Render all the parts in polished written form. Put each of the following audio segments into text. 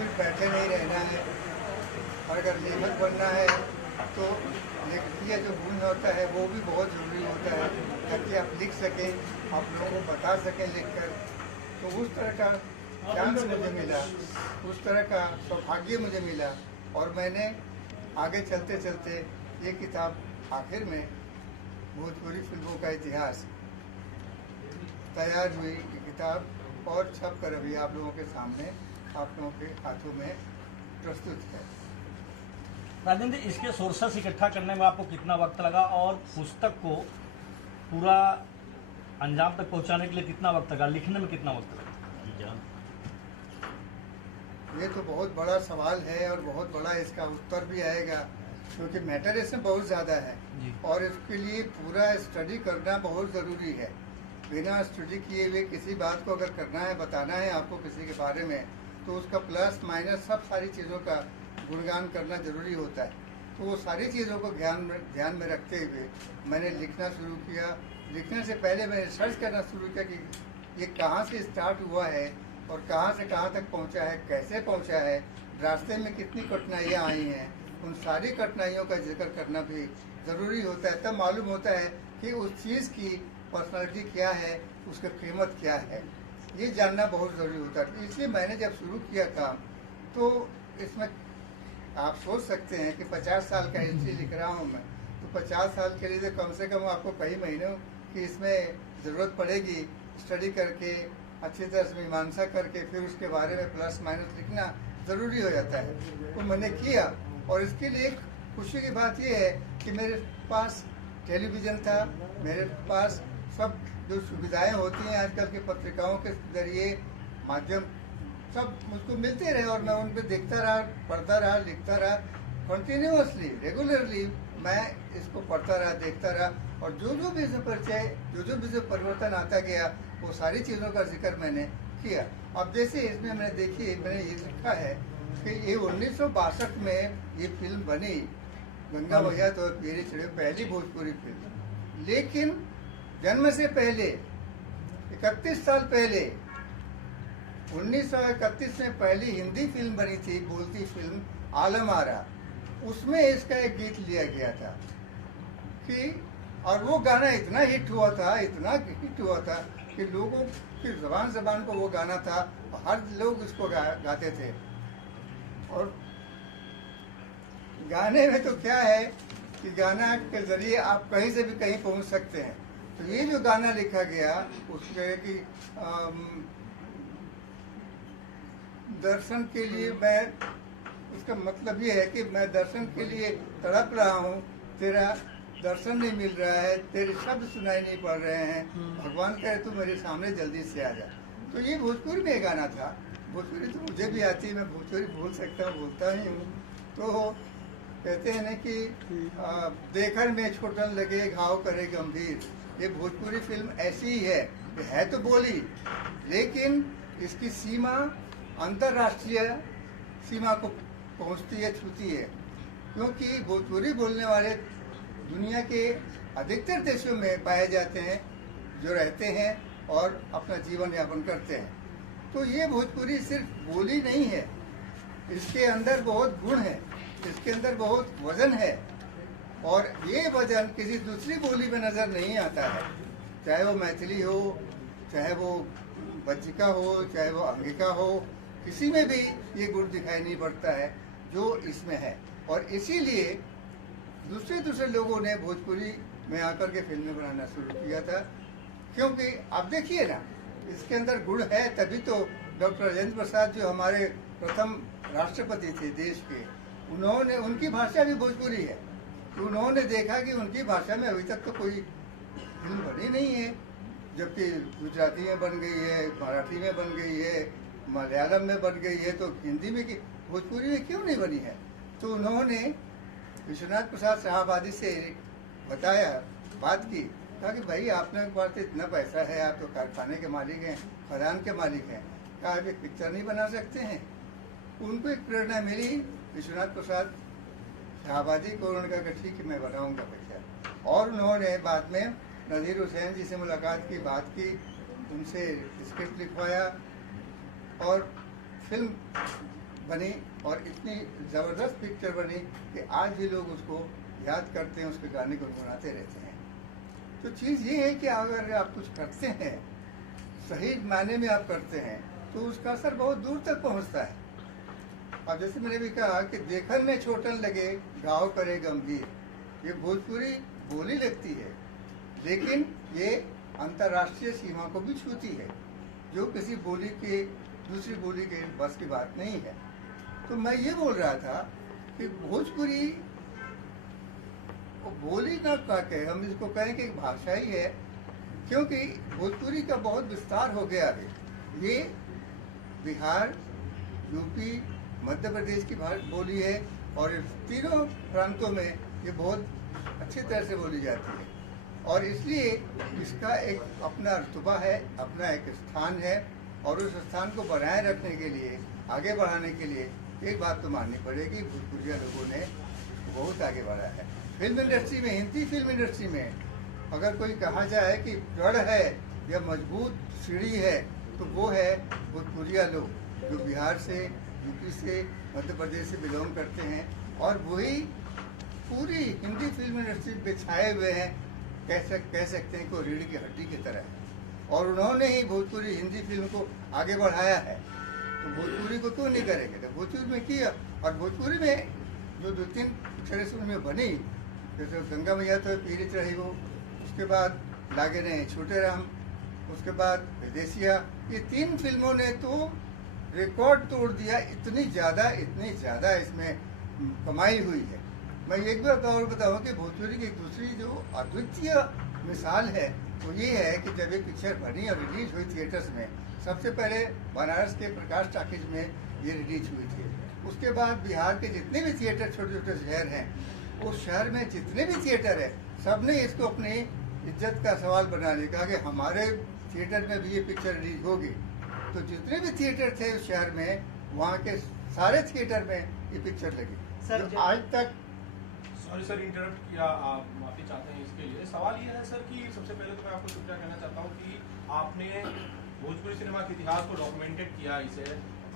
सिर्फ बैठे नहीं रहना है, और अगर लेखक बनना है तो लेखकीय जो गुण होता है वो भी बहुत ज़रूरी होता है, ताकि आप लिख सकें, आप लोगों को बता सकें लिखकर। तो उस तरह का चांस मुझे मिला, उस तरह का सौभाग्य मुझे मिला, और मैंने आगे चलते चलते ये किताब आखिर में भोजपुरी फिल्मों का इतिहास तैयार हुई। ये किताब और छप कर अभी आप लोगों के सामने, आप लोगों के हाथों में प्रस्तुत है। राजेंद्र, इसके सोर्सेस इकट्ठा करने में आपको कितना वक्त लगा और पुस्तक को पूरा अंजाम तक पहुंचाने के लिए कितना वक्त लगा, लिखने में कितना वक्त लगा? ये तो बहुत बड़ा सवाल है और बहुत बड़ा इसका उत्तर भी आएगा, क्योंकि मैटर इसमें बहुत ज़्यादा है और इसके लिए पूरा स्टडी करना बहुत ज़रूरी है। बिना स्टडी किए हुए किसी बात को अगर करना है, बताना है आपको किसी के बारे में, तो उसका प्लस माइनस सब सारी चीज़ों का गुणगान करना जरूरी होता है। तो वो सारी चीज़ों को ध्यान में रखते हुए मैंने लिखना शुरू किया। लिखने से पहले मैंने रिसर्च करना शुरू किया कि ये कहाँ से स्टार्ट हुआ है और कहाँ से कहाँ तक पहुँचा है, कैसे पहुँचा है, रास्ते में कितनी कठिनाइयाँ आई हैं। उन सारी कठिनाइयों का जिक्र करना भी ज़रूरी होता है, तब मालूम होता है कि उस चीज़ की पर्सनालिटी क्या है, उसकी कीमत क्या है, ये जानना बहुत ज़रूरी होता है। इसलिए मैंने जब शुरू किया काम, तो इसमें आप सोच सकते हैं कि 50 साल का हिस्ट्री लिख रहा हूँ मैं, तो 50 साल के लिए तो कम से कम आपको कई महीनों की इसमें ज़रूरत पड़ेगी। स्टडी करके, अच्छी तरह से मीमांसा करके, फिर उसके बारे में प्लस माइनस लिखना ज़रूरी हो जाता है। तो मैंने किया, और इसके लिए खुशी की बात यह है कि मेरे पास टेलीविज़न था, मेरे पास सब जो सुविधाएं होती हैं आजकल के पत्रिकाओं के जरिए, माध्यम सब मुझको मिलते रहे, और मैं उन पर देखता रहा, पढ़ता रहा, लिखता रहा, कंटिन्यूअसली, रेगुलरली मैं इसको पढ़ता रहा, देखता रहा, और जो भी इसमें परिचय, जो भी परिवर्तन आता गया, वो सारी चीज़ों का जिक्र मैंने किया। अब जैसे इसमें मैंने देखिए, मैंने ये लिखा है कि ये 1962 में ये फिल्म बनी, गंगा मैया तो मेरी चढ़े, पहली भोजपुरी फिल्म। लेकिन जन्म से पहले 31 साल पहले 1931 में पहली हिंदी फिल्म बनी थी, बोलती फिल्म आलम आरा, उसमें इसका एक गीत लिया गया था कि, और वो गाना इतना हिट हुआ था, इतना हिट हुआ था कि लोगों की जबान को वो गाना था, हर लोग उसको गाते थे। और गाने में तो क्या है कि गाना के जरिए आप कहीं से भी कहीं पहुंच सकते हैं। तो ये जो गाना लिखा गया उसमें कि दर्शन के लिए मैं, उसका मतलब ये है कि मैं दर्शन के लिए तड़प रहा हूँ, तेरा दर्शन नहीं मिल रहा है, तेरे शब्द सुनाई नहीं पड़ रहे हैं, भगवान करे तू मेरे सामने जल्दी से आ जा। तो ये भोजपुरी में गाना था। भोजपुरी तो मुझे भी आती है, मैं भोजपुरी बोल सकता हूँ, बोलता ही हूँ। तो कहते हैं ना कि देखर में छोटन लगे घाव करे गंभीर, ये भोजपुरी फिल्म ऐसी ही है तो बोली, लेकिन इसकी सीमा अंतर्राष्ट्रीय सीमा को पहुंचती है, छूती है, क्योंकि भोजपुरी बोलने वाले दुनिया के अधिकतर देशों में पाए जाते हैं, जो रहते हैं और अपना जीवन यापन करते हैं। तो ये भोजपुरी सिर्फ बोली नहीं है, इसके अंदर बहुत गुण है, इसके अंदर बहुत वजन है, और ये वजन किसी दूसरी बोली में नज़र नहीं आता है। चाहे वो मैथिली हो, चाहे वो बज्जिका हो, चाहे वो अंगिका हो, किसी में भी ये गुण दिखाई नहीं पड़ता है जो इसमें है। और इसीलिए दूसरे लोगों ने भोजपुरी में आकर के फिल्में बनाना शुरू किया था, क्योंकि आप देखिए ना, इसके अंदर गुण है, तभी तो डॉक्टर राजेंद्र प्रसाद जो हमारे प्रथम राष्ट्रपति थे देश के, उन्होंने, उनकी भाषा भी भोजपुरी है। तो उन्होंने देखा कि उनकी भाषा में अभी तक तो कोई फिल्म बनी नहीं है, जबकि गुजराती में बन गई है, मराठी में बन गई है, मलयालम में बन गई है, तो हिंदी में, भोजपुरी में क्यों नहीं बनी है। तो उन्होंने विश्वनाथ प्रसाद शाहबादी से बताया, बात की, कहा कि भाई आपने पास इतना पैसा है, आप तो कारखाने के मालिक हैं, खदान के मालिक हैं, कहा आप एक पिक्चर नहीं बना सकते हैं। उनको एक प्रेरणा मिली विश्वनाथ प्रसाद शाहबादी को, उन्होंने कहा कि ठीक है मैं बनाऊंगा पिक्चर। और उन्होंने बाद में नज़ीर हुसैन जी से मुलाकात की, बात की, उनसे स्क्रिप्ट लिखवाया और फिल्म बनी और इतनी ज़बरदस्त पिक्चर बनी कि आज भी लोग उसको याद करते हैं, उसके गाने को गुनगुनाते रहते हैं। तो चीज़ ये है कि अगर आप कुछ करते हैं, सही मायने में आप करते हैं, तो उसका असर बहुत दूर तक पहुंचता है। और जैसे मैंने भी कहा कि देखन में छोटन लगे, गाँव करे गंभीर, ये भोजपुरी बोली लगती है, लेकिन ये अंतर्राष्ट्रीय सीमा को भी छूती है, जो किसी बोली के दूसरी बोली के बस की बात नहीं है। तो मैं ये बोल रहा था कि भोजपुरी वो बोली ना कह के हम इसको कहें कि भाषा ही है, क्योंकि भोजपुरी का बहुत विस्तार हो गया है। ये बिहार, यूपी, मध्य प्रदेश की बोली है और तीनों प्रांतों में ये बहुत अच्छी तरह से बोली जाती है और इसलिए इसका एक अपना रुतबा है, अपना एक स्थान है और उस स्थान को बनाए रखने के लिए, आगे बढ़ाने के लिए एक बात तो माननी पड़ेगी, भोजपुरिया लोगों ने बहुत आगे बढ़ा है। फिल्म इंडस्ट्री में, हिंदी फिल्म इंडस्ट्री में अगर कोई कहा जाए कि जड़ है या मजबूत सीढ़ी है, तो वो है भोजपुरिया लोग, जो बिहार से, यूपी से, मध्य प्रदेश से बिलोंग करते हैं और वही पूरी हिंदी फिल्म इंडस्ट्री पे छाए हुए हैं, कह सकते हैं को रीढ़ की हड्डी की तरह। और उन्होंने ही भोजपुरी हिंदी फिल्म को आगे बढ़ाया है, तो भोजपुरी को क्यों नहीं करेंगे? तो भोजपुरी में किया। और भोजपुरी में जो 2-3 पिक्चरें उनमें बनी, जैसे गंगा मैया तो पीड़ित रही वो, उसके बाद लागे रहे छोटे राम, उसके बाद विदेशिया, ये 3 फिल्मों ने तो रिकॉर्ड तोड़ दिया। इतनी ज़्यादा इसमें कमाई हुई है। मैं एक बात और बताऊँ कि भोजपुरी की एक दूसरी जो अद्वितीय मिसाल है वो ये है कि जब ये पिक्चर बनी और रिलीज हुई थिएटर्स में, सबसे पहले बनारस के प्रकाश टॉकीज में ये रिलीज हुई थी। उसके बाद बिहार के जितने भी थिएटर, छोटे छोटे शहर हैं, उस शहर में जितने भी थिएटर है, सब ने इसको अपनी इज्जत का सवाल बना लिया, कहा कि हमारे थिएटर में भी ये पिक्चर रिलीज होगी। तो जितने भी थिएटर थे उस शहर में, वहाँ के सारे थिएटर में ये पिक्चर लगी। सर, तो आज तक सॉरी सर, इंटरप्ट किया, आप माफी चाहते हैं इसके लिए। सवाल ये है सर कि सबसे पहले तो मैं आपको शुक्रिया कहना चाहता हूँ कि आपने भोजपुरी सिनेमा के इतिहास को डॉक्यूमेंटेड किया, इसे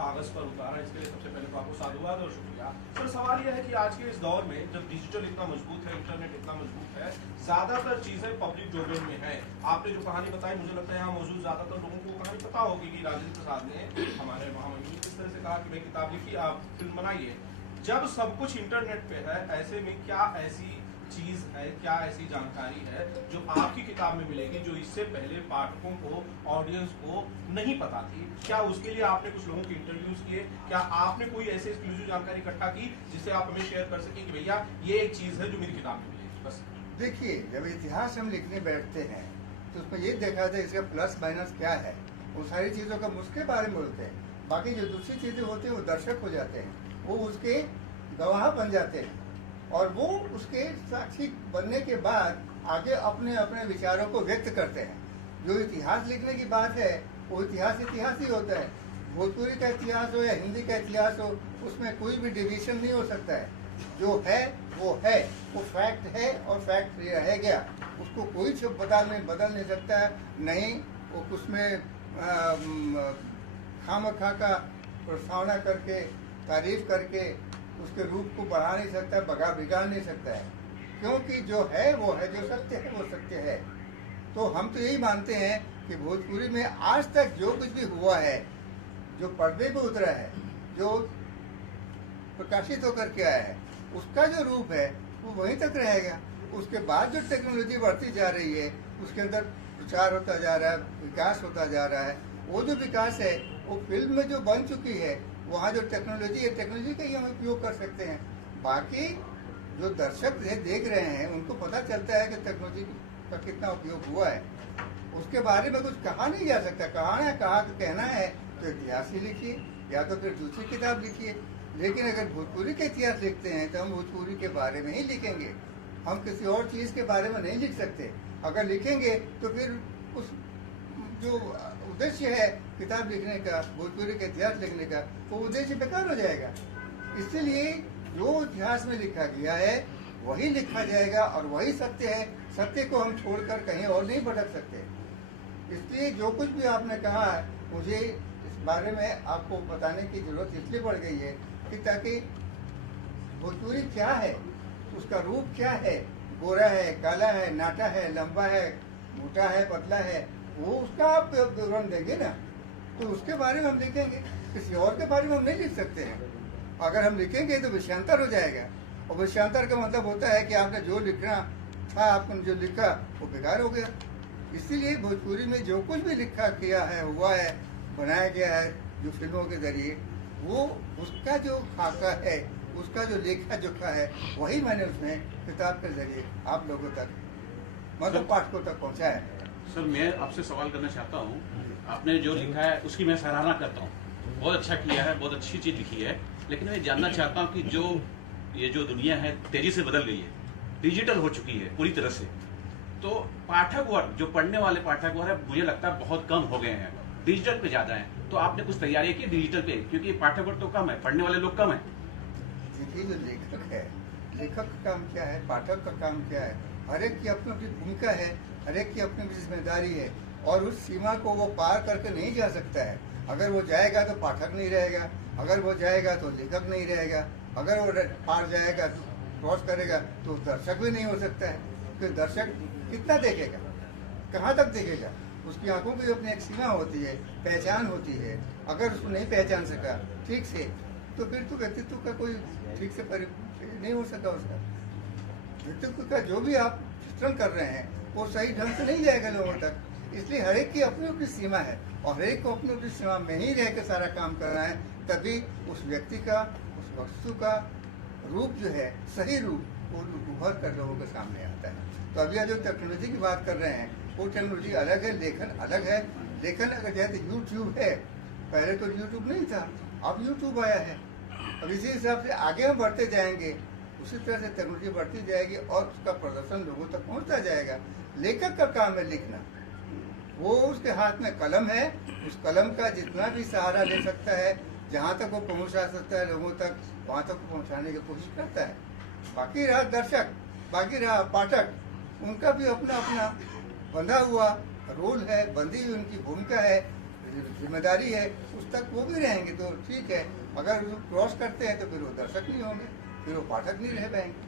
कागज पर उतारा, इसके लिए सबसे पहले तो आपको साधुवाद और शुक्रिया। सर सवाल यह है कि आज के इस दौर में जब डिजिटल इतना मजबूत है, इंटरनेट इतना मजबूत है, ज्यादातर चीजें पब्लिक डोमेन में है। आपने जो कहानी बताई, मुझे लगता है यहाँ मौजूद ज्यादातर लोगों को कहानी पता होगी कि राजेंद्र प्रसाद ने, हमारे महामहिम, किस तरह से कहा कि भाई किताब लिखी, आप फिल्म बनाइए। जब सब कुछ इंटरनेट पे है, ऐसे में क्या ऐसी चीज है, क्या ऐसी जानकारी है जो आपकी किताब में मिलेगी, जो इससे पहले पाठकों को, ऑडियंस को नहीं पता थी? क्या उसके लिए आपने कुछ लोगों के इंटरव्यूज किए? क्या आपने कोई ऐसे एक्सक्लूसिव जानकारी इकट्ठा की जिससे आप हमें शेयर कर सकें कि भैया ये एक चीज है जो मेरी किताब में मिलेगी? बस देखिए, जब इतिहास हम लिखने बैठते हैं तो उसमें ये देखा जाए इसका प्लस माइनस क्या है, वो सारी चीज़ों का उसके बारे में बोलते हैं। बाकी जो दूसरी चीज़ें होती हैं वो दर्शक हो जाते हैं, वो उसके गवाह बन जाते हैं और वो उसके साक्षी बनने के बाद आगे अपने अपने विचारों को व्यक्त करते हैं। जो इतिहास लिखने की बात है वो इतिहास ही होता है। भोजपुरी का इतिहास हो या हिंदी का इतिहास हो, उसमें कोई भी डिवीजन नहीं हो सकता है। जो है, वो फैक्ट है और फैक्ट रह गया, उसको कोई बदल नहीं सकता है। नहीं वो उसमें खामखा का प्रस्तावना करके, तारीफ करके उसके रूप को बढ़ा नहीं सकता, बिगाड़ नहीं सकता है, क्योंकि जो है वो है, जो सत्य है वो सत्य है। तो हम तो यही मानते हैं कि भोजपुरी में आज तक जो कुछ भी हुआ है, जो पर्दे पे उतरा है, जो प्रकाशित होकर के आया है, उसका जो रूप है वो वहीं तक रहेगा। उसके बाद जो टेक्नोलॉजी बढ़ती जा रही है, उसके अंदर प्रचार होता जा रहा है, विकास होता जा रहा है। वो जो विकास है वो फिल्म में जो बन चुकी है, वहाँ जो टेक्नोलॉजी है, टेक्नोलॉजी का ही हम उपयोग कर सकते हैं। बाकी जो दर्शक देख रहे हैं उनको पता चलता है कि टेक्नोलॉजी का कितना उपयोग हुआ है। उसके बारे में कुछ कहा नहीं जा सकता। कहना है तो इतिहास ही लिखिए या तो फिर दूसरी किताब लिखिए। लेकिन अगर भोजपुरी का इतिहास लिखते हैं तो हम भोजपुरी के बारे में ही लिखेंगे, हम किसी और चीज़ के बारे में नहीं लिख सकते। अगर लिखेंगे तो फिर उस जो उद्देश्य है किताब लिखने का, भोजपुरी का इतिहास लिखने का, वो उद्देश्य बेकार हो जाएगा। इसलिए जो इतिहास में लिखा गया है वही लिखा जाएगा और वही सत्य है। सत्य को हम छोड़कर कहीं और नहीं भटक सकते। इसलिए जो कुछ भी आपने कहा है, मुझे इस बारे में आपको बताने की जरूरत इसलिए पड़ गई है कि ताकि भोजपुरी क्या है, उसका रूप क्या है, गोरा है, काला है, नाटा है, लंबा है, मोटा है, पतला है, वो उसका आप विवरण देंगे ना, तो उसके बारे में हम लिखेंगे। किसी और के बारे में हम नहीं लिख सकते हैं। अगर हम लिखेंगे तो विषयांतर हो जाएगा, और विषयांतर का मतलब होता है कि आपने जो लिखना था, आपने जो लिखा वो बेकार हो गया। इसीलिए भोजपुरी में जो कुछ भी लिखा किया है, हुआ है, बनाया गया है जो फिल्मों के जरिए, वो उसका जो खाका है, उसका जो लेखा जोखा है, वही मैंने उसमें किताब के जरिए आप लोगों तक, मतलब पाठकों तक पहुंचाया है। सर, मैं आपसे सवाल करना चाहता हूँ, आपने जो लिखा है उसकी मैं सराहना करता हूँ, बहुत अच्छा किया है, बहुत अच्छी चीज लिखी है। लेकिन मैं जानना चाहता हूँ कि ये जो दुनिया है तेजी से बदल गई है, डिजिटल हो चुकी है पूरी तरह से, तो पाठक वर्ग, जो पढ़ने वाले पाठक वर्ग है, मुझे लगता है बहुत कम हो गए हैं, डिजिटल पे ज्यादा है। तो आपने कुछ तैयारी की डिजिटल पे, क्योंकि पाठक वर्ग तो कम है, पढ़ने वाले लोग कम है। देखिए, जो लेखक है, लेखक का काम क्या है, पाठक का काम क्या है, हर एक की अपनी अपनी भूमिका है, हर एक की अपनी जिम्मेदारी है, और उस सीमा को वो पार करके नहीं जा सकता है। अगर वो जाएगा तो पाठक नहीं रहेगा, अगर वो जाएगा तो लेखक नहीं रहेगा, अगर वो पार जाएगा तो क्रॉस करेगा तो दर्शक भी नहीं हो सकता है। फिर दर्शक कितना देखेगा, कहाँ तक देखेगा? उसकी आंखों की अपनी एक सीमा होती है, पहचान होती है। अगर उसको नहीं पहचान सका ठीक से, तो फिर तो व्यक्तित्व का कोई ठीक से नहीं हो सका। उसका व्यक्तित्व का जो भी आप चित्रण कर रहे हैं वो सही ढंग से नहीं जाएगा लोगों तक। इसलिए हर एक की अपनी अपनी सीमा है, और हर एक को अपनी अपनी सीमा में ही रह के सारा काम करना है, तभी उस व्यक्ति का, उस वस्तु का रूप जो है, सही रूप, वो उभर कर लोगों के सामने आता है। तो अभी जो टेक्नोलॉजी की बात कर रहे हैं, वो टेक्नोलॉजी अलग है, लेखन अलग है। लेखन अगर जैसे यूट्यूब है, पहले तो यूट्यूब नहीं था, अब यूट्यूब आया है। अब इसी हिसाब से आगे हम बढ़ते जाएंगे, उसी तरह से टेक्नोलॉजी बढ़ती जाएगी और उसका प्रदर्शन लोगों तक पहुंचता जाएगा। लेखक का काम है लिखना, वो उसके हाथ में कलम है, उस कलम का जितना भी सहारा ले सकता है, जहाँ तक वो पहुँचा सकता है लोगों तक, वहाँ तक वो पहुँचाने की कोशिश करता है। बाकी रहा दर्शक, बाकी रहा पाठक, उनका भी अपना अपना बंधा हुआ रोल है, बंधी हुई उनकी भूमिका है, जिम्मेदारी है, उस तक वो भी रहेंगे तो ठीक है। अगर वो क्रॉस करते हैं तो फिर वो दर्शक नहीं होंगे, फिर वो पाठक नहीं रह पाएंगे।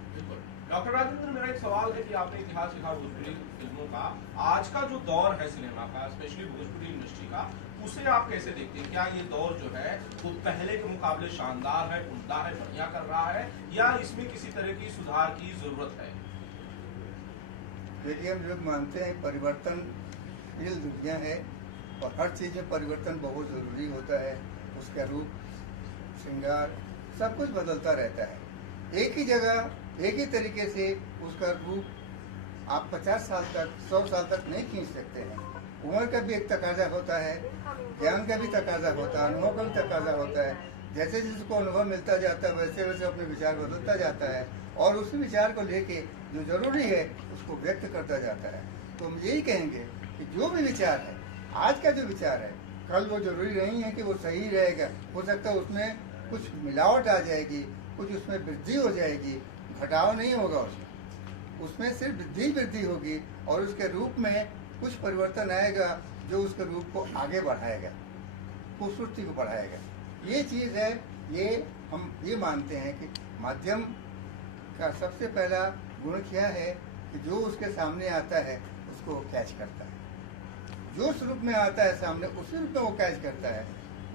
डॉक्टर राजेंद्र, मेरा एक सवाल है कि आपने इतिहास लिखा भोजपुरी फिल्मों का, आज का जो दौर है सिनेमा का, स्पेशली भोजपुरी इंडस्ट्री का, उसे आप कैसे देखते हैं? क्या ये दौर जो है वो पहले के मुकाबले शानदार है, उम्दा है, बढ़िया कर रहा है, या इसमें किसी तरह की सुधार की जरूरत है? देखिए, हम लोग मानते हैं परिवर्तनशील दुनिया है, और हर चीज़ में परिवर्तन बहुत ज़रूरी होता है। उसका रूप, श्रृंगार, सब कुछ बदलता रहता है। एक ही जगह, एक ही तरीके से उसका रूप आप 50 साल तक, 100 साल तक नहीं खींच सकते हैं। उम्र का भी एक तकाजा होता है, ज्ञान का भी तकाजा होता है, अनुभव का भी तकाजा होता है। जैसे जिसको अनुभव मिलता जाता है, वैसे वैसे अपने विचार बदलता जाता है, और उसी विचार को लेके जो जरूरी है उसको व्यक्त करता जाता है। तो हम यही कहेंगे कि जो भी विचार है, आज का जो विचार है, कल वो जरूरी नहीं है कि वो सही रहेगा। हो सकता है उसमें कुछ मिलावट आ जाएगी, कुछ उसमें वृद्धि हो जाएगी, घटाव नहीं होगा उसमें सिर्फ वृद्धि होगी, और उसके रूप में कुछ परिवर्तन आएगा जो उसके रूप को आगे बढ़ाएगा, खूबसूरती को बढ़ाएगा। ये चीज़ है, ये हम ये मानते हैं कि माध्यम का सबसे पहला गुण क्या है कि जो उसके सामने आता है उसको वो कैच करता है। जो उस रूप में आता है सामने, उसी रूप में वो कैच करता है,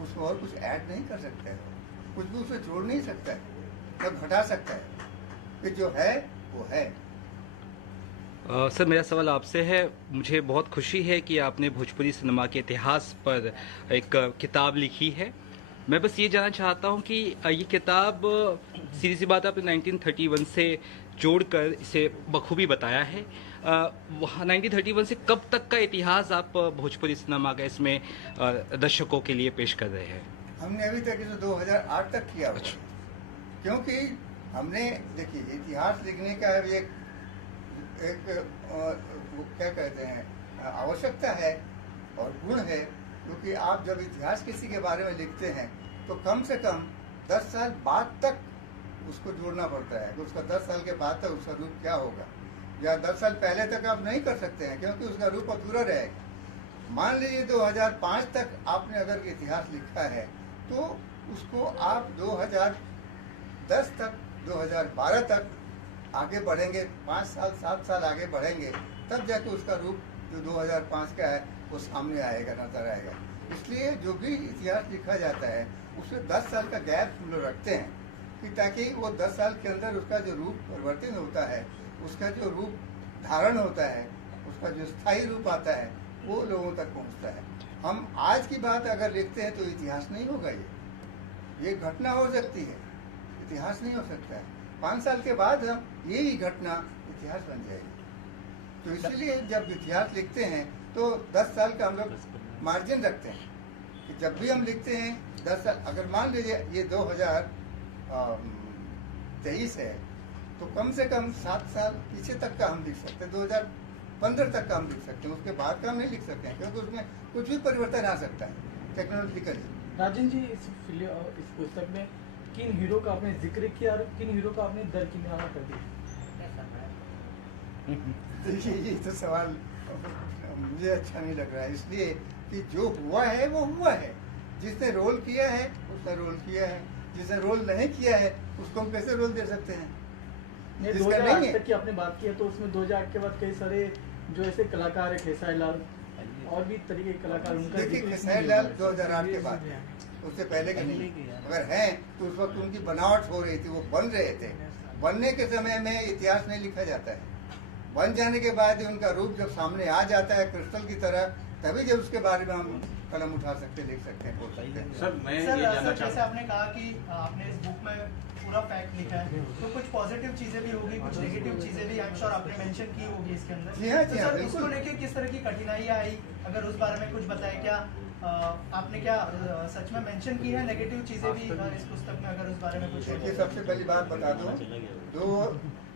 उसको और कुछ ऐड नहीं कर सकता है, कुछ भी उसे जोड़ नहीं सकता है, तब घटा सकता है कि जो है वो है। सर, मेरा सवाल आपसे है, मुझे बहुत खुशी है कि आपने भोजपुरी सिनेमा के इतिहास पर एक किताब लिखी है। मैं बस ये जानना चाहता हूँ कि ये किताब, सीधी सी बात, आपने 1931 से जोड़कर इसे बखूबी बताया है। 1931 से कब तक का इतिहास आप भोजपुरी सिनेमा का इसमें दर्शकों के लिए पेश कर रहे हैं? हमने अभी तक इसे 2008 तक किया हुआ, क्योंकि हमने, देखिए, इतिहास लिखने का एक वो क्या कहते हैं, आवश्यकता है और गुण है। क्योंकि आप जब इतिहास किसी के बारे में लिखते हैं तो कम से कम 10 साल बाद तक उसको जोड़ना पड़ता है कि उसका 10 साल के बाद तक उसका रूप क्या होगा, या 10 साल पहले तक आप नहीं कर सकते हैं, क्योंकि उसका रूप अधूरा रहेगा। मान लीजिए 2005 तक आपने अगर इतिहास लिखा है तो उसको आप 2010 तक 2012 तक आगे बढ़ेंगे, 5 साल 7 साल आगे बढ़ेंगे, तब जाके उसका रूप जो 2005 का है वो सामने आएगा, नजर आएगा। इसलिए जो भी इतिहास लिखा जाता है उसमें 10 साल का गैप हम लोग रखते हैं कि ताकि वो 10 साल के अंदर उसका जो रूप परिवर्तन होता है, उसका जो रूप धारण होता है, उसका जो स्थायी रूप आता है वो लोगों तक पहुंचता है। हम आज की बात अगर लिखते हैं तो इतिहास नहीं होगा, ये घटना हो सकती है, इतिहास नहीं हो सकता है। 5 साल के बाद हम यही घटना इतिहास बन जाएगी। तो इसीलिए जब इतिहास लिखते हैं तो 10 साल का हम लोग मार्जिन रखते हैं कि जब भी हम लिखते हैं 10 साल, अगर मान लीजिए ये 2023 है तो कम से कम 7 साल पीछे तक का हम लिख सकते हैं, 2015 तक का हम लिख सकते हैं, उसके बाद का हम नहीं लिख सकते हैं क्योंकि उसमें कुछ भी परिवर्तन आ सकता है टेक्नोलॉजिकली। राजन जी, इस पुस्तक में किन हीरो का आपने जिक्र किया और किन हीरो का आपने दरकिनारा कर दिया? ये तो सवाल मुझे अच्छा नहीं लग रहा है, इसलिए कि जो हुआ है वो हुआ है। जिसने रोल किया है उसने रोल किया है, जिसने रोल नहीं किया है उसको हम कैसे रोल दे सकते हैं? 2008 तक की आपने बात की है तो उसमें 2008 के बाद कई सारे जो ऐसे कलाकार है, खेसारी लाल और भी तरीके के कलाकार, उनका देखिए खेसारी लाल 2008 के बाद, उससे पहले के नहीं। अगर हैं तो उस वक्त उनकी बनावट हो रही थी, वो बन रहे थे। बनने के समय में इतिहास नहीं लिखा जाता है, बन जाने के बाद ही उनका रूप जब सामने आ जाता है क्रिस्टल की तरह, तभी जब उसके बारे में हम कलम उठा सकते, लिख सकते हैं, बोल सकते हैं। सर मैं ये सर जानना जैसे चाहता आपने कहा कि आपने इस बुक में पूरा फैक्ट लिखा है, तो कुछ पॉजिटिव चीजें भी होगी, कुछ नेगेटिव चीजें भी आई एम श्योर आपने मेंशन की होगी इसके अंदर। जी हाँ, तो जी हाँ, सर बिल्कुल। उसको लेके किस तरह की कठिनाइयाँ आई, अगर उस बारे में कुछ बताएं। क्या आपने क्या सच में मेंशन की है नेगेटिव चीजें भी इस पुस्तक में, अगर उस बारे में कुछ? देखिए सबसे पहली बात बता दूं, जो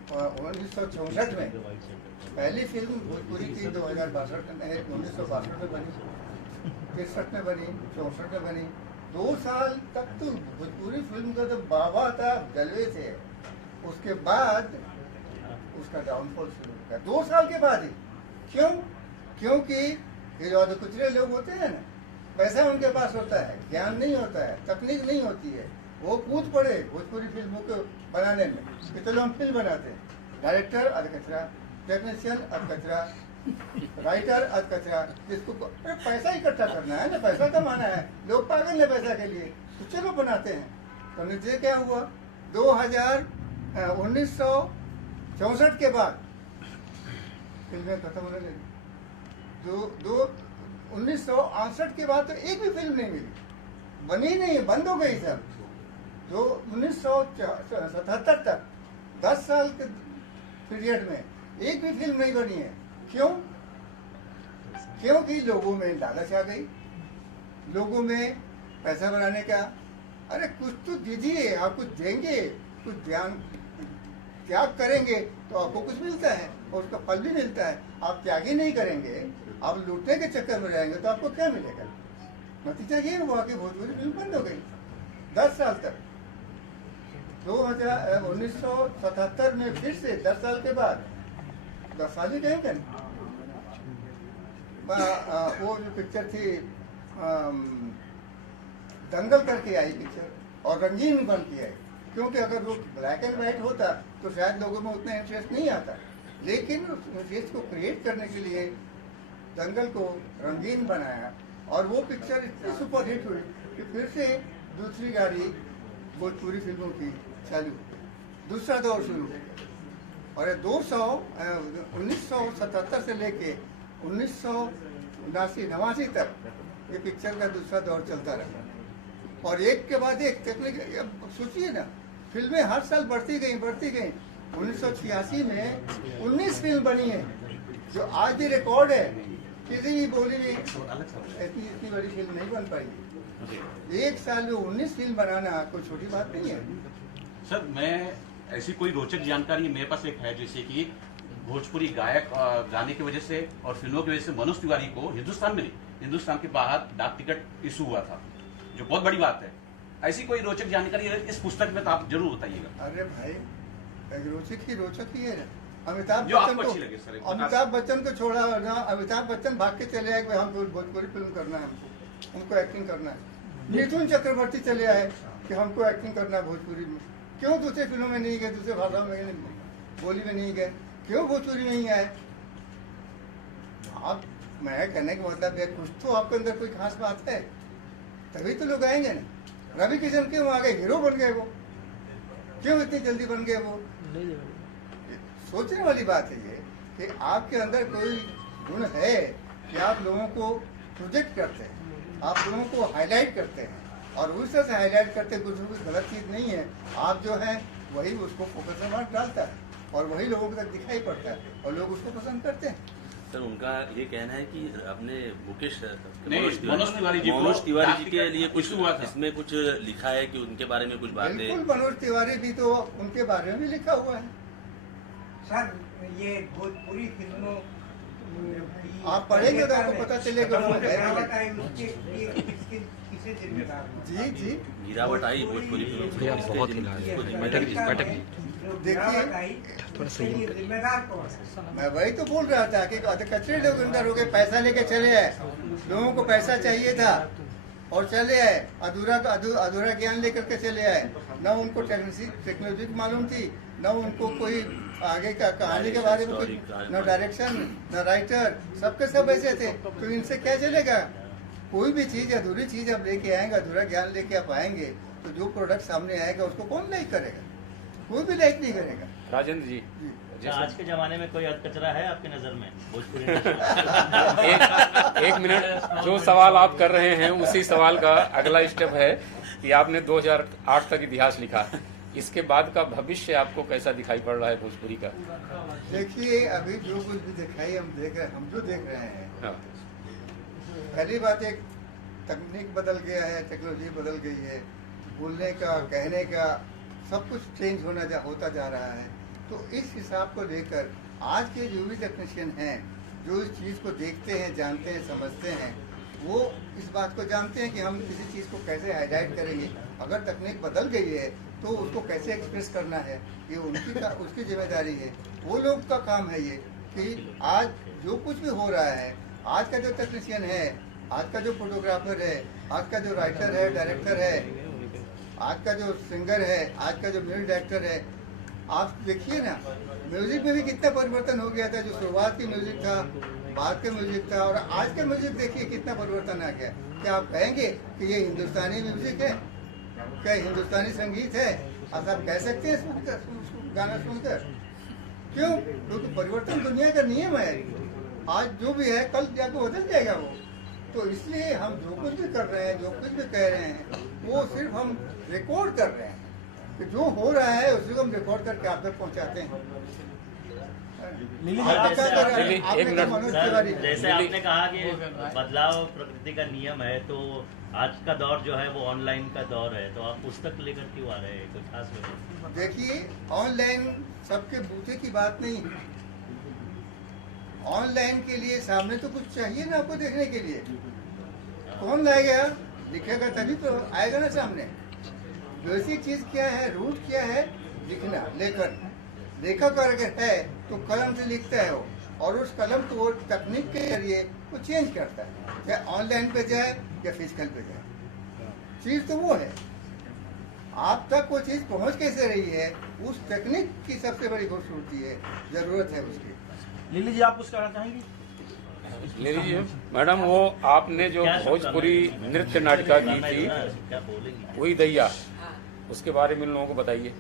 1964 में पहली फिल्म भोजपुरी की 1962 में बनी, 63 में बनी, 64 में बनी। 2 साल तक तो भोजपुरी फिल्म का तो बाबा था, जलवे थे। उसके बाद उसका डाउनफॉल शुरू हुआ 2 साल के बाद ही। क्यों? क्योंकि ये जो कुचले लोग होते हैं ना, पैसा उनके पास होता है, ज्ञान नहीं होता है, तकनीक नहीं होती है, वो कूद पड़े भोजपुरी फिल्मों को बनाने में। कितने हम फिल्म बनाते हैं, डायरेक्टर अध कचरा, टेक्नीशियन अध कचरा, राइटर अध कचरा, जिसको पैसा इकट्ठा करना है ना, पैसा कमाना है, लोग पागल है पैसा के लिए, तो चलो बनाते हैं। तो नतीजे क्या हुआ, 1964 के बाद फिल्में खत्म होने लगी। 1968 के बाद तो एक भी फिल्म नहीं मिली, बनी नहीं, बंद हो गई सब। जो 1977 तक 10 साल के पीरियड में एक भी फिल्म नहीं बनी है। क्यों? क्योंकि लोगों में लालच आ गई, लोगों में पैसा बनाने का, अरे कुछ तो दीजिए, आप कुछ देंगे, कुछ त्याग करेंगे तो आपको कुछ मिलता है और उसका फल भी मिलता है। आप त्याग ही नहीं करेंगे, आप लूटने के चक्कर में रहेंगे तो आपको क्या मिलेगा? नतीजा ये हुआ कि भोजपुरी फिल्म बंद हो गई 10 साल तक। 1977 में फिर से 10 साल के बाद, 10 साल ही कहेंगे ना, वो जो पिक्चर थी दंगल करके आई पिक्चर, और रंगीन बन के आई। क्योंकि अगर वो ब्लैक एंड व्हाइट होता तो शायद लोगों में उतना इंटरेस्ट नहीं आता, लेकिन उस चीज को क्रिएट करने के लिए दंगल को रंगीन बनाया, और वो पिक्चर इतनी सुपरहिट हुई कि फिर से दूसरी गाड़ी भोजपुरी फिल्मों की चालू, दूसरा दौर शुरू। और 1977 से लेके 1979 तक ये पिक्चर का दूसरा दौर चलता रहा, और एक के बाद एक टेक्निक। सोचिए ना, फिल्में हर साल बढ़ती गई। 1986 में 19 फिल्म बनी है, जो आज भी रिकॉर्ड है। किसी भी बोली में इतनी बड़ी फिल्म नहीं बन पाई। एक साल में 19 फिल्म बनाना कोई छोटी बात नहीं है। सर मैं ऐसी कोई रोचक जानकारी मेरे पास एक है, जैसे कि भोजपुरी गायक गाने की वजह से और फिल्मों की वजह से मनोज तिवारी को हिंदुस्तान में नहीं, हिंदुस्तान के बाहर डाक टिकट इशू हुआ था, जो बहुत बड़ी बात है। ऐसी कोई रोचक जानकारी है इस पुस्तक में तो आप जरूर बताइएगा। अरे भाई, रोचक ही है ना, अमिताभ जो आपको बच्चन अच्छी लगे सर, को, अमिताभ बच्चन को छोड़ा ना, अमिताभ बच्चन भाग के चले आए कि हम भोजपुरी फिल्म करना है, हमको उनको एक्टिंग करना है। मिथुन चक्रवर्ती चले आए कि हमको एक्टिंग करना है भोजपुरी में। क्यों दूसरे फिल्मों में नहीं गए, दूसरे भाषाओं में बोली में नहीं गए, क्यों भोजपुरी में ही आए? आप, मैं कहने का मतलब है कुछ तो आपके अंदर कोई खास बात है, तभी तो लोग आएंगे ना। रवि किशन क्यों आ गए, हीरो बन गए वो, क्यों इतनी जल्दी बन गए वो? सोचने वाली बात है ये कि आपके अंदर कोई गुण है कि आप लोगों को प्रोजेक्ट करते हैं, आप लोगों को हाईलाइट करते हैं, और उस तरह से हाईलाइट करते कुछ भी गलत चीज़ नहीं है। आप जो है वही उसको फोकस में डालता है और वही लोगों तक दिखाई पड़ता है और लोग उसको पसंद करते हैं। सर उनका ये कहना है कि अपने मुकेश मनोज तिवारी जी के लिए कुछ हुआ था, इसमें कुछ लिखा है कि उनके बारे में कुछ बातें। बिल्कुल, मनोज तिवारी भी तो उनके बारे में भी लिखा हुआ है। सर ये भोजपुरी फिल्मों आप पढ़ेंगे तो आपको पता चलेगा। किसे जिम्मेदार जी जी, गिरावट आई भोजपुरी भैया बहुत ही बैठक देखिए थोड़ा सही है। जिम्मेदार कौन है? मैं वही तो बोल रहा था कि कचरे लोग अंदर हो गए, पैसा लेके चले आए, लोगों को पैसा चाहिए था और चले आए, अधूरा ज्ञान लेकर के चले आए। न उनको टेक्नोलॉजी मालूम थी, न उनको कोई आगे का कहानी के बारे में कोई, न डायरेक्शन, न राइटर, सबके सब ऐसे थे। तो इनसे क्या चलेगा? कोई भी चीज, अधूरी चीज आप लेके आएंगे, अधूरा ज्ञान लेके आप आएंगे, तो जो प्रोडक्ट सामने आएगा उसको कौन लाइक करेगा? कोई भी लाइक नहीं करेगा। राजेंद्र जी, आज के जमाने में कोई कचरा है आपकी नजर में भोजपुरी? एक मिनट, जो सवाल आप कर रहे हैं उसी सवाल का अगला स्टेप है कि आपने 2008 तक इतिहास लिखा, इसके बाद का भविष्य आपको कैसा दिखाई पड़ रहा है भोजपुरी का? देखिए, अभी जो कुछ भी दिखाई हम जो देख रहे हैं, हाँ। पहली बात, एक तकनीक बदल गया है, टेक्नोलॉजी बदल गई है, बोलने का, कहने का सब कुछ चेंज होता जा रहा है। तो इस हिसाब को लेकर आज के जो भी टेक्नीशियन हैं, जो इस चीज़ को देखते हैं, जानते हैं, समझते हैं, वो इस बात को जानते हैं कि हम किसी चीज़ को कैसे हाईलाइट करेंगे। अगर तकनीक बदल गई है तो उसको कैसे एक्सप्रेस करना है, ये उसकी जिम्मेदारी है। वो लोग का काम है ये कि आज जो कुछ भी हो रहा है, आज का जो टेक्नीशियन है, आज का जो फोटोग्राफर है, आज का जो राइटर है, डायरेक्टर है, आज का जो सिंगर है, आज का जो म्यूजिक डायरेक्टर है, आप देखिए ना, म्यूजिक में भी कितना परिवर्तन हो गया था। जो शुरुआत की म्यूजिक था, बाद के म्यूजिक था, और आज का म्यूजिक देखिए कितना परिवर्तन आ गया। क्या आप कहेंगे कि ये हिंदुस्तानी म्यूजिक है? क्या हिंदुस्तानी संगीत है? आप कह सकते हैं गाना सुनकर? क्यों? क्योंकि परिवर्तन दुनिया का नियम है। आज जो भी है कल जाकर बदल जाएगा वो। तो इसलिए हम जो कुछ भी कर रहे हैं, जो कुछ भी कह रहे हैं, वो सिर्फ हम रिकॉर्ड कर रहे हैं कि जो हो रहा है उसी को हम रिकॉर्ड करके आप तक पहुंचाते हैं। जैसे आपने कहा कि बदलाव प्रकृति का नियम है, तो आज का दौर जो है वो ऑनलाइन का दौर है, तो आप पुस्तक लेकर क्यों आ रहे हैं? कोई खास वजह? देखिए, ऑनलाइन सबके बूते की बात नहीं है। ऑनलाइन के लिए सामने तो कुछ चाहिए ना आपको देखने के लिए। कौन लाएगा? लिखेगा तभी तो आएगा ना सामने। बेसिक चीज क्या है, रूट क्या है? लिखना, लेखन। लेखक अगर है तो कलम से लिखता है वो, और उस कलम को वो तकनीक के जरिए वो चेंज करता है, या ऑनलाइन पे जाए या फिजिकल पे जाए। चीज तो वो है, आप तक वो चीज पहुंच कैसे रही है, उस तकनीक की सबसे बड़ी खूबसूरती है, जरूरत है उसकी। लिली जी, आप कुछ कहना चाहेंगी? लिली जी, मैडम, वो आपने जो भोजपुरी नृत्य नाटिका की थी, क्या बोलेंगी? वही दैया, उसके बारे में लोगों को बताइए।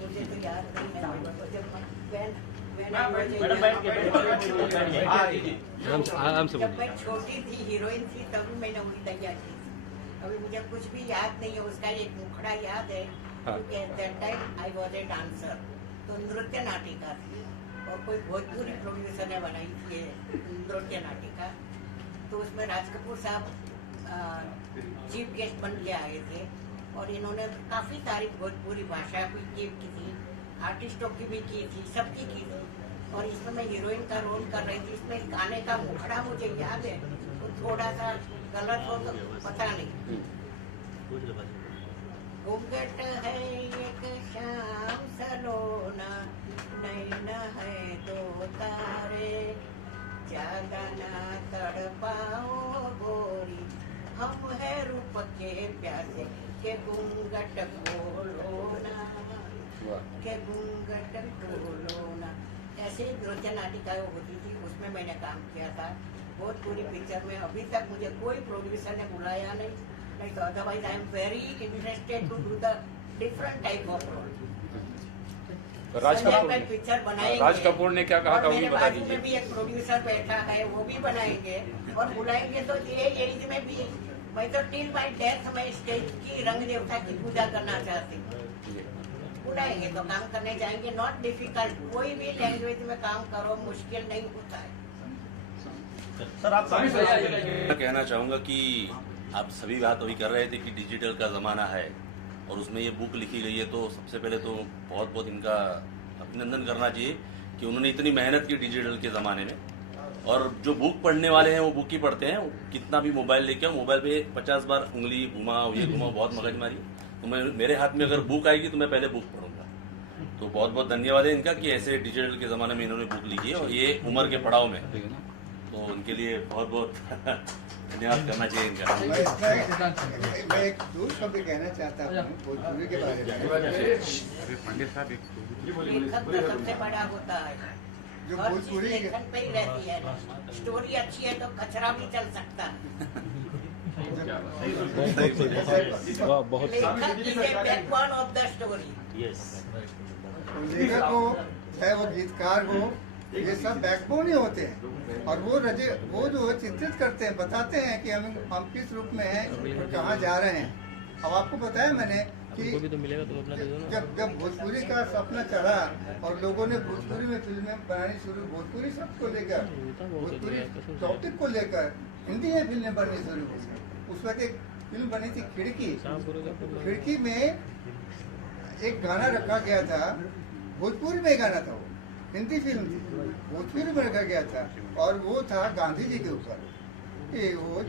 मुझे तो याद आराम से जब मैं छोटी थी, हीरोइन थी, तभी मैंने उड़ी दैया की थी। अभी मुझे कुछ भी याद नहीं है। उसका एक मुखड़ा याद है, that time I was a dancer. तो नृत्य नाटिका थी और कोई भोजपुरी प्रोड्यूसर ने बनाई थी नृत्य नाटिका। तो उसमें राज कपूर साहब चीफ गेस्ट बन के आए थे और इन्होंने काफ़ी सारी भोजपुरी भाषा की थी, आर्टिस्टों की भी की थी, सबकी की थी। और इसमें मैं हीरोइन का रोल कर रही थी। इसमें गाने का मुखड़ा मुझे याद है, तो थोड़ा सा गलत हो तो पता नहीं। घूंघट है एक शाम सलोना, नैना है ज्यादा ना तड़पाओ गोरी, हम है रूप के प्यासे के घूंघट खोलो ना, के घूंघट खोलो ना। ऐसे नृत्य नाटिकाएं होती थी, उसमें मैंने काम किया था। बहुत पूरी पिक्चर में अभी तक मुझे कोई प्रोड्यूसर ने बुलाया नहीं तो otherwise I am very interested to do the different type of role. Raj Kapoor ने क्या कहा था वो भी बता में दीजिए। भी एक प्रोड्यूसर बैठा है, वो भी बनाएंगे और बुलाएंगे तो ये एज में भी। मैं तो टिल माय डेथ में स्टेज की रंग देवता की पूजा करना चाहती हूँ। बुलाएंगे तो काम करने जाएंगे, नॉट डिफिकल्ट। कोई भी लैंग्वेज में काम करो, मुश्किल नहीं होता है। सर आप मैं कहना चाहूँगा कि आप सभी बात अभी कर रहे थे कि डिजिटल का ज़माना है और उसमें ये बुक लिखी गई है, तो सबसे पहले तो बहुत बहुत इनका अभिनंदन करना चाहिए कि उन्होंने इतनी मेहनत की डिजिटल के ज़माने में। और जो बुक पढ़ने वाले हैं वो बुक ही पढ़ते हैं, कितना भी मोबाइल लेके आओ, मोबाइल पे 50 बार उंगली घुमाओ, ये घुमाओ, बहुत मगजमारी। तो मेरे हाथ में अगर बुक आएगी तो मैं पहले बुक पढ़ूंगा। तो बहुत बहुत धन्यवाद है इनका कि ऐसे डिजिटल के ज़माने में इन्होंने बुक लिखी है और ये उम्र के पड़ाव में, तो उनके लिए बहुत बहुत धन्यवाद करना चाहिए इनका। मैं एक दो शब्द कहना चाहता हूँ भोजपुरी के बारे में। लेखक का सबसे बड़ा होता है, जो हर भोजपुरी चीज लेखन पे ही रहती है। स्टोरी अच्छी है तो कचरा भी चल सकता है। बहुत लेखक is a backbone of the story. लेखक हो चाहे वो गीतकार हो, ये सब बैकबोन ही होते हैं। और वो जो चित्रित करते हैं, बताते हैं कि हम किस रूप में हैं और कहाँ जा रहे हैं। अब आपको बताया मैंने कि जब भोजपुरी का सपना चढ़ा और लोगों ने भोजपुरी में फिल्में बनानी शुरू, भोजपुरी शब्द को लेकर, भोजपुरी टॉपिक को लेकर हिंदी में फिल्में बननी शुरू हुई। उस वक्त एक फिल्म बनी थी खिड़की। खिड़की में एक गाना रखा गया था, भोजपुरी में गाना था, वो हिंदी फिल्म थी, भोजपुरी में रखा गया था और वो था गांधी जी के ऊपर। एगो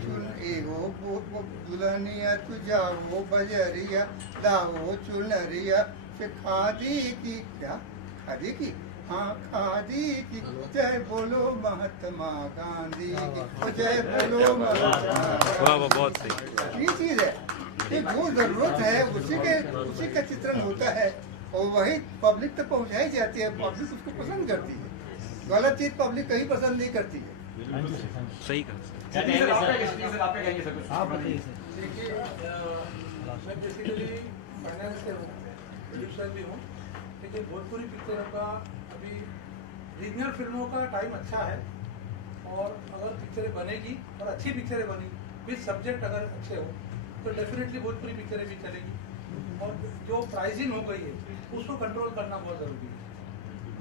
दुल्हनिया तुझा वो बजरिया लाओ चुनरिया से खादी की, क्या खादी की, हाँ खादी की, जय बोलो महात्मा गांधी की, जय बोलो महात्मा। बहुत सही। ये चीज है कि जो जरूरत है उसी का चित्रण होता है और वही पब्लिक तक पहुंचाई जाती है। पब्लिक उसको पसंद करती है, गलत चीज पब्लिक कहीं पसंद नहीं करती है। सही कहा। आप बताइए सर। देखिए मैं बेसिकली फाइनेंस से हूँ, प्रोड्यूसर भी हूँ, लेकिन भोजपुरी पिक्चरों का अभी रीजनल फिल्मों का टाइम अच्छा है और अगर पिक्चरें बनेगी और अच्छी पिक्चरें बनी विद सब्जेक्ट अगर अच्छे हो तो डेफिनेटली भोजपुरी पिक्चरें भी चलेगी। और जो प्राइसिंग हो गई है उसको कंट्रोल करना बहुत ज़रूरी है।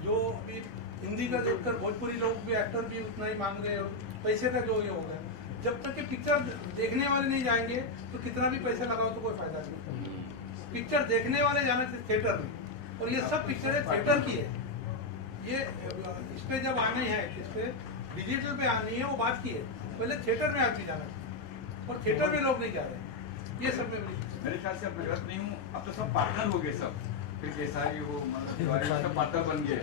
जो अभी हिंदी का देखकर भोजपुरी लोग भी, एक्टर भी उतना ही मांग रहे हैं और पैसे का जो ये हो गया, जब तक कि पिक्चर देखने वाले नहीं जाएंगे तो कितना भी पैसा लगाओ तो कोई फायदा नहीं। पिक्चर देखने वाले जाना चाहिए थिएटर में, और ये सब पिक्चरें थिएटर की है। ये इस पे जब आनी है, इस पे डिजिटल पे आनी है, वो बात की है। पहले थिएटर में आदमी जाना चाहिए और थिएटर में लोग नहीं जा रहे। ये सब में मेरे ख्याल से अब मैं गलत नहीं हूँ, अब तो सब पार्टनर हो गए सब, फिर कैसा ही हो, मतलब सब पार्टनर बन गए।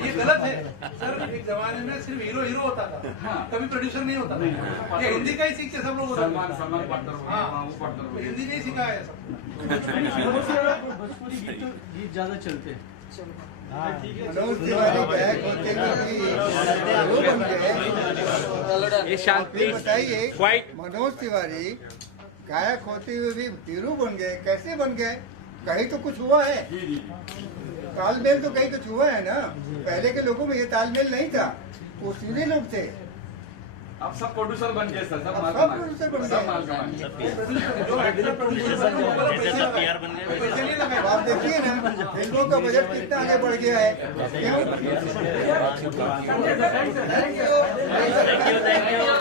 ये गलत है सर। एक जमाने में सिर्फ हीरो होता था, हाँ। कभी प्रोड्यूसर नहीं होता था। ये हिंदी का ही सीखते सब लोग। सलमान पार्टनर हो गया, वो पार्टनर हो गया। हिंदी में ही सिखाया है सब। भोजपुरी गीत ज्यादा चलते हैं। मनोज तिवारी गायक होते हुए हीरो बन गए। ये शांति बताइए, क्वाइट। मनोज तिवारी गायक होते हुए भी हीरो बन गए, कैसे बन गए? कहीं तो कुछ हुआ है, तालमेल तो कहीं कुछ हुआ है ना। पहले के लोगों में ये तालमेल नहीं था, वो सीधे लोग थे। अब सब प्रोड्यूसर बन गए सर, सब प्रोड्यूसर बन गए। आप देखिए ना फिल्मों का बजट कितना आगे बढ़ गया है। क्यों?